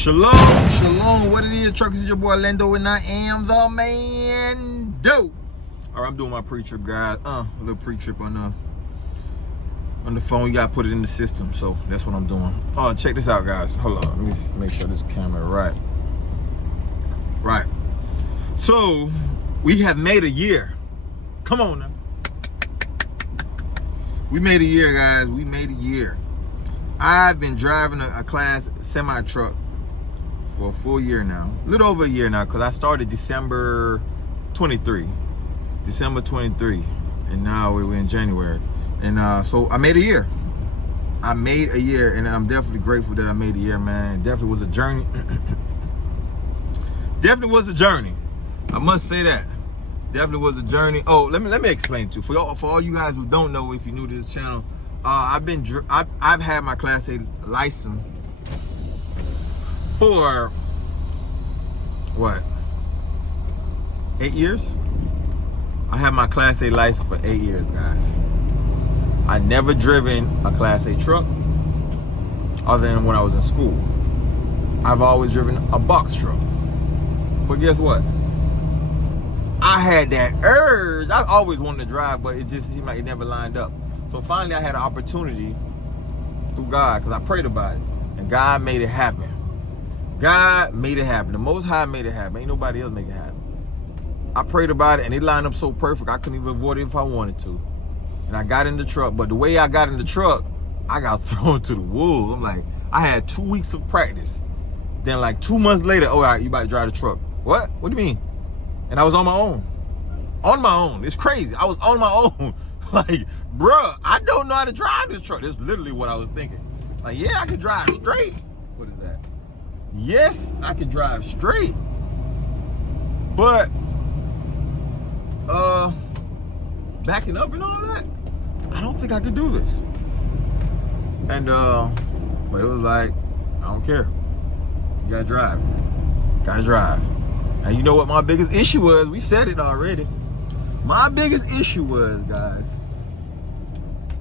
Shalom, shalom, what it is, truckers, is your boy Lendo, and I am the man, Doe. All right, I'm doing my pre-trip, guys. A little pre-trip on the phone. You gotta put it in the system, so that's what I'm doing. Check this out, guys. Hold on, let me make sure this camera right. So, we have made a year. Come on now. We made a year, guys. We made a year. I've been driving a class semi-truck for a full year now, a little over a year now, because I started December 23, and now we're in January, and so I made a year. And I'm definitely grateful that I made a year, man. It definitely was a journey. Definitely was a journey. I must say that. Definitely was a journey. Oh, let me explain to you. For all you guys who don't know, if you're new to this channel, I've had my Class A license for what? 8 years? I had my Class A license for 8 years, guys. I never driven a Class A truck other than when I was in school. I've always driven a box truck. But guess what? I had that urge. I always wanted to drive, but it just seemed like it never lined up. So finally I had an opportunity through God, because I prayed about it, and God made it happen. God made it happen. The Most High made it happen. Ain't nobody else make it happen. I prayed about it, and it lined up so perfect I couldn't even avoid it if I wanted to. And I got in the truck, but the way I got in the truck, I got thrown to the wolves. I'm like, I had 2 weeks of practice. Then like 2 months later, oh, all right, you about to drive the truck. What? What do you mean? And I was on my own. On my own. It's crazy. I was on my own. Like, bruh, I don't know how to drive this truck. That's literally what I was thinking. Like, yeah, I can drive straight. What is that? Yes, I can drive straight. But, backing up and all that, I don't think I could do this. And, but it was like, I don't care. You gotta drive. Gotta drive. And you know what my biggest issue was? We said it already. My biggest issue was, guys,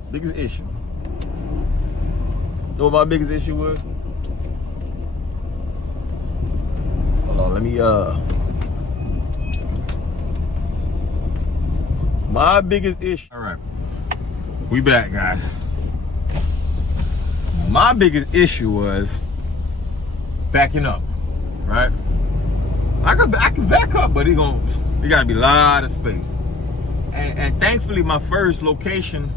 biggest issue. You know what my biggest issue was? Hold on, let me, my biggest issue. All right, we back, guys. My biggest issue was backing up, right? I can back up, but it gotta be a lot of space. And thankfully, my first location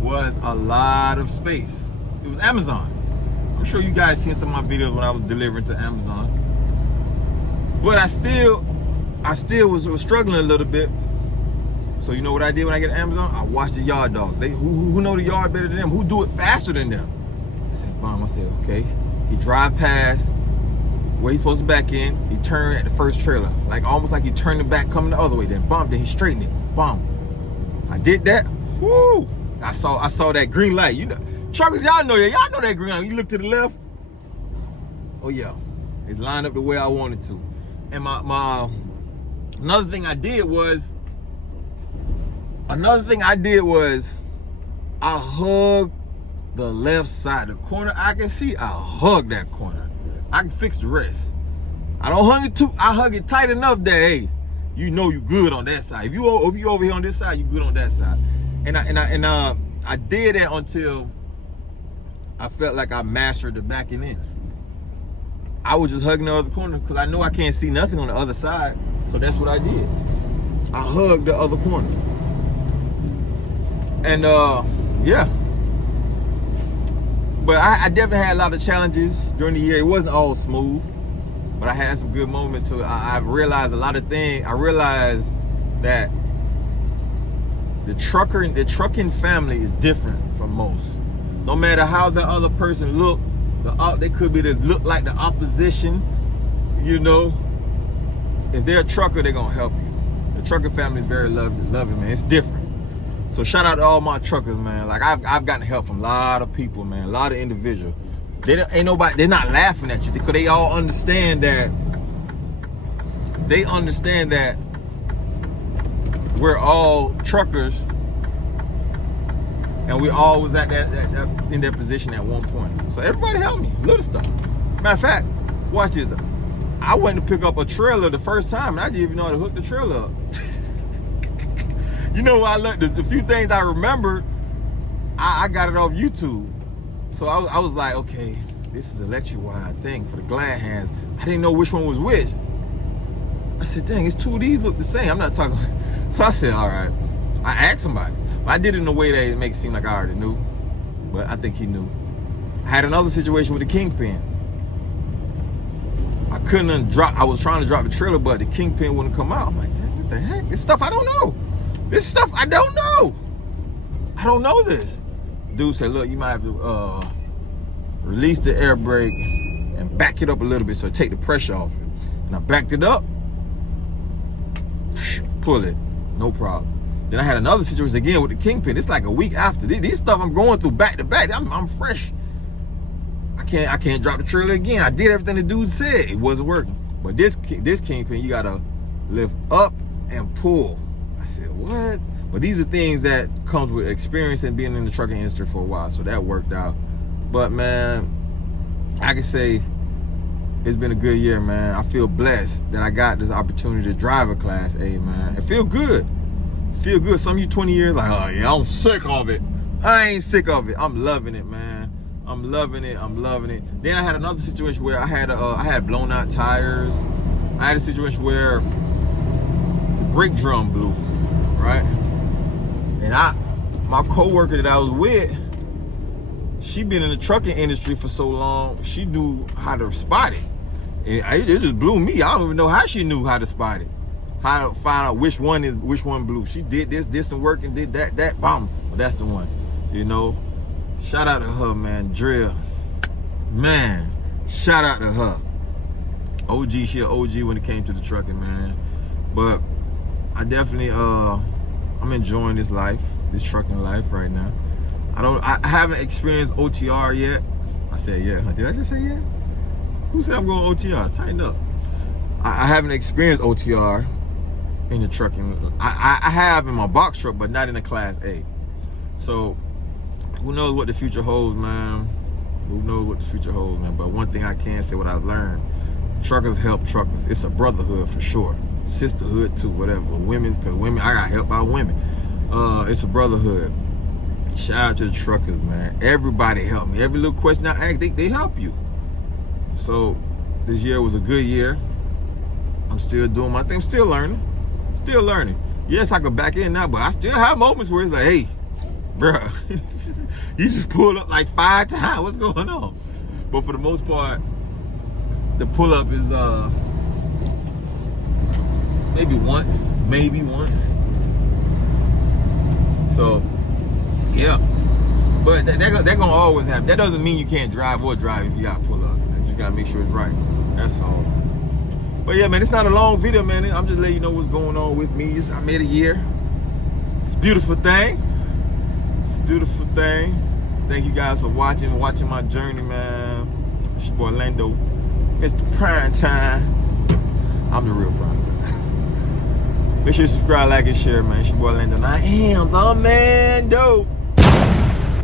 was a lot of space. It was Amazon. I'm sure you guys seen some of my videos when I was delivering to Amazon. But I still was struggling a little bit. So you know what I did when I get to Amazon? I watched the yard dogs. Who know the yard better than them? Who do it faster than them? I said, bomb. I said, okay. He drive past where he's supposed to back in. He turned at the first trailer, like almost like he turned it back, coming the other way. Then bomb. Then he straightened it. Bomb. I did that. Woo! I saw that green light. You know, truckers, y'all know that. Y'all know that green light. You look to the left. Oh yeah, it lined up the way I wanted to. And my another thing I did was I hugged the left side, the corner I can see. I hug that corner. I can fix the rest. I don't hug it too. I hug it tight enough that, hey, you know you good on that side. If you over here on this side, you good on that side. And I did that until I felt like I mastered the backing in. I was just hugging the other corner because I know I can't see nothing on the other side. So that's what I did. I hugged the other corner. And yeah. But I definitely had a lot of challenges during the year. It wasn't all smooth, but I had some good moments too. I realized a lot of things. I realized that the trucking family is different from most. No matter how the other person look, they could look like the opposition. You know, if they're a trucker, they're gonna help you. The trucker family is very loving, man. It's different. So shout out to all my truckers, man. Like I've gotten help from a lot of people, man. A lot of individuals. They're not laughing at you because they all understand that. They understand that we're all truckers, and we all was at in that position at one point. So everybody helped me, little stuff. Matter of fact, Watch this. I went to pick up a trailer the first time, and I didn't even know how to hook the trailer up. You know, I learned the few things I remembered. I got it off YouTube. So I was like, okay, this is electric wire thing for the glad hands. I didn't know which one was which. I said, dang, it's two of these look the same. I'm not talking. So I said, all right. I asked somebody. But I did it in a way that it makes it seem like I already knew. But I think he knew. I had another situation with the Kingpin. I couldn't drop. I was trying to drop the trailer, but the Kingpin wouldn't come out. I'm like, dang, what the heck? This stuff I don't know. This stuff I don't know. I don't know this. Dude said, look, you might have to release the air brake and back it up a little bit so take the pressure off it. And I backed it up, pull it, no problem. Then I had another situation again with the Kingpin. It's like a week after. These stuff I'm going through back to back. I'm fresh. I can't drop the trailer again. I did everything the dude said. It wasn't working. But this Kingpin, you gotta lift up and pull. I said, what? But these are things that comes with experience and being in the trucking industry for a while. So that worked out. But man, I can say it's been a good year, man. I feel blessed that I got this opportunity to drive a Class A, man. It feel good. Feel good. Some of you 20 years like, oh yeah, I'm sick of it. I ain't sick of it. I'm loving it, man. I'm loving it. I'm loving it. Then I had another situation where I had blown out tires. I had a situation where the brake drum blew, right? And my coworker that I was with, she been in the trucking industry for so long, she knew how to spot it. And it just blew me. I don't even know how she knew how to spot it. How to find out which one blew. She did this some work and did that, bomb. But that's the one, you know. Shout out to her, man. Drill. Man, shout out to her. OG, she an OG when it came to the trucking, man. But I definitely, I'm enjoying this life, this trucking life right now. I haven't experienced OTR yet. I said yeah. Did I just say yeah? Who said I'm going OTR? Tighten up. I haven't experienced OTR in the trucking. I have in my box truck, but not in a Class A. So who knows what the future holds, man? Who knows what the future holds, man? But one thing I can say, what I've learned, truckers help truckers. It's a brotherhood for sure. Sisterhood too, whatever. Women, because women, I got help by women. It's a brotherhood. Shout out to the truckers, man. Everybody helped me. Every little question I ask, they help you. So this year was a good year. I'm still doing my thing. I'm still learning. Still learning. Yes, I can back in now, but I still have moments where it's like, hey, bro, you just pulled up like 5 times. What's going on? But for the most part, the pull up is maybe once. So yeah, but that gonna always happen. That doesn't mean you can't drive or drive if you got pull up. You just gotta make sure it's right. That's all. But yeah, man, it's not a long video, man. I'm just letting you know what's going on with me. I made a year. It's a beautiful thing. It's a beautiful thing. Thank you guys for watching my journey, man. It's your boy Lando. It's the prime time. I'm the real prime time. Make sure you subscribe, like, and share, man. It's your boy Lando. And I am the Mando.